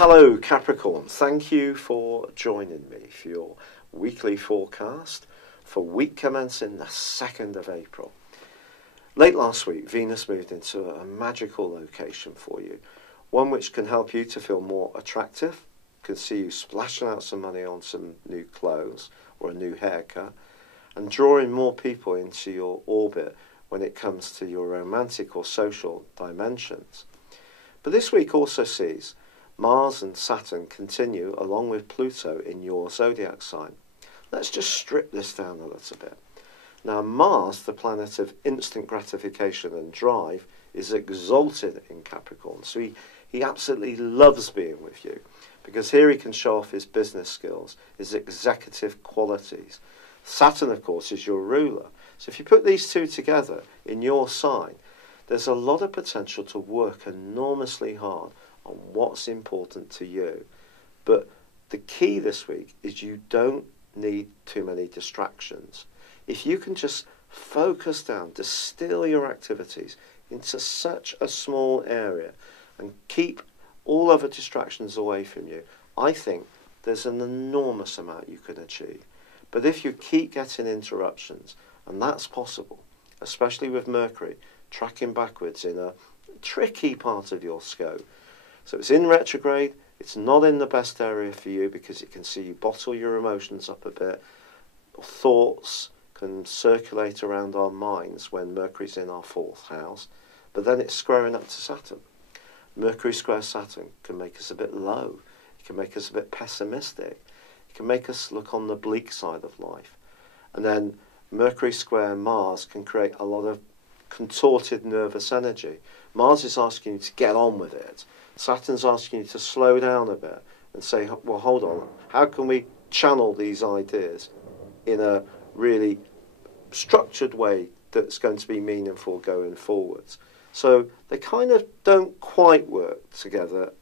Hello Capricorn, thank you for joining me for your weekly forecast for week commencing the 2nd of April. Late last week, Venus moved into a magical location for you, one which can help you to feel more attractive, can see you splashing out some money on some new clothes or a new haircut, and drawing more people into your orbit when it comes to your romantic or social dimensions. But this week also sees Mars and Saturn continue along with Pluto in your zodiac sign. Let's just strip this down a little bit. Now Mars, the planet of instant gratification and drive, is exalted in Capricorn. So he absolutely loves being with you because here he can show off his business skills, his executive qualities. Saturn, of course, is your ruler. So if you put these two together in your sign, there's a lot of potential to work enormously hard on what's important to you. But the key this week is you don't need too many distractions. If you can just focus down, distill your activities into such a small area and keep all other distractions away from you, I think there's an enormous amount you can achieve. But if you keep getting interruptions, and that's possible, especially with Mercury tracking backwards in a tricky part of your scope. So it's in retrograde, it's not in the best area for you because it can see you bottle your emotions up a bit. Thoughts can circulate around our minds when Mercury's in our 4th house, but then it's squaring up to Saturn. Mercury square Saturn can make us a bit low, it can make us a bit pessimistic, it can make us look on the bleak side of life. And then Mercury square Mars can create a lot of contorted nervous energy. Mars is asking you to get on with it. Saturn's asking you to slow down a bit and say, well, hold on, how can we channel these ideas in a really structured way that's going to be meaningful going forwards? So they kind of don't quite work together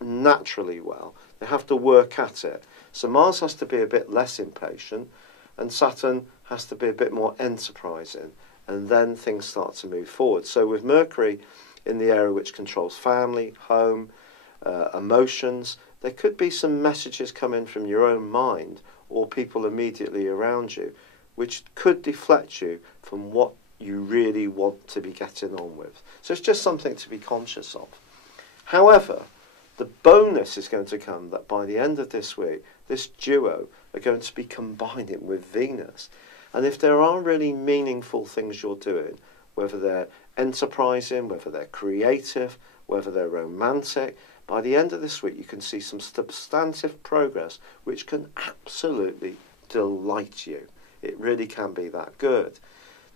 naturally well. They have to work at it. So Mars has to be a bit less impatient and Saturn has to be a bit more enterprising, and then things start to move forward. So with Mercury in the area which controls family, home, emotions, there could be some messages coming from your own mind or people immediately around you which could deflect you from what you really want to be getting on with. So it's just something to be conscious of. However, the bonus is going to come that by the end of this week, this duo are going to be combining with Venus. And if there are really meaningful things you're doing, whether they're enterprising, whether they're creative, whether they're romantic, by the end of this week you can see some substantive progress which can absolutely delight you. It really can be that good.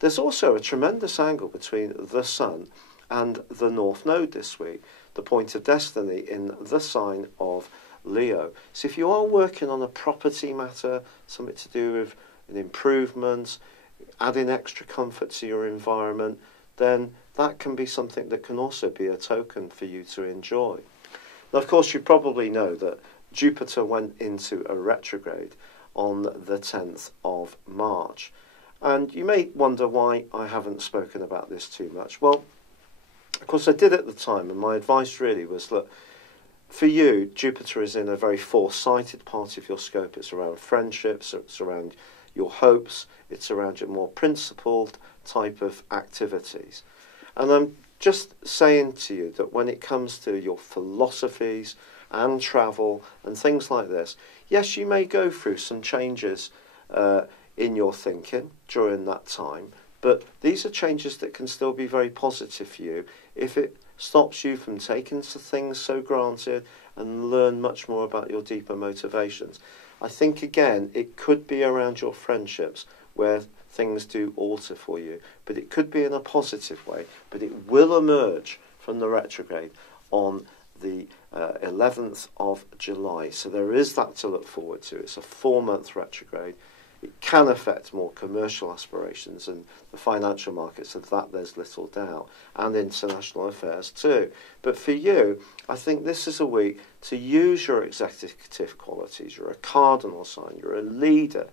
There's also a tremendous angle between the Sun and the North Node this week, the point of destiny in the sign of Leo. So if you are working on a property matter, something to do with an improvement, adding extra comfort to your environment, then that can be something that can also be a token for you to enjoy. Now, of course, you probably know that Jupiter went into a retrograde on the 10th of March. And you may wonder why I haven't spoken about this too much. Well, of course, I did at the time, and my advice really was, look, for you, Jupiter is in a very foresighted part of your scope. It's around friendships, it's around your hopes, it's around your more principled type of activities. And I'm just saying to you that when it comes to your philosophies and travel and things like this, yes, you may go through some changes in your thinking during that time, but these are changes that can still be very positive for you if it stops you from taking things so granted and learn much more about your deeper motivations. I think, again, it could be around your friendships where things do alter for you, but it could be in a positive way, but it will emerge from the retrograde on the 11th of July. So there is that to look forward to. It's a 4-month retrograde. It can affect more commercial aspirations and the financial markets, of that there's little doubt, and international affairs too. But for you, I think this is a week to use your executive qualities. You're a cardinal sign, you're a leader.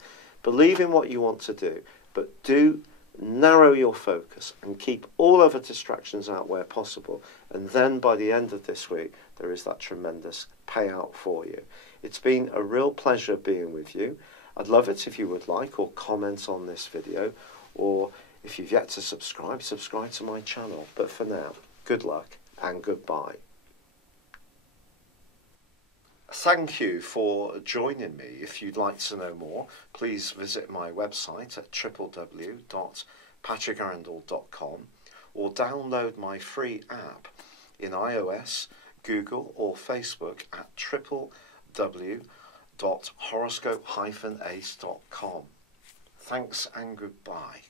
Believe in what you want to do, but do narrow your focus and keep all other distractions out where possible. And then by the end of this week, there is that tremendous payout for you. It's been a real pleasure being with you. I'd love it if you would like or comment on this video, or if you've yet to subscribe to my channel. But for now, good luck and goodbye. Thank you for joining me. If you'd like to know more, please visit my website at www.patrickarundell.com or download my free app in iOS, Google or Facebook at www.horoscope-ace.com. Thanks and goodbye.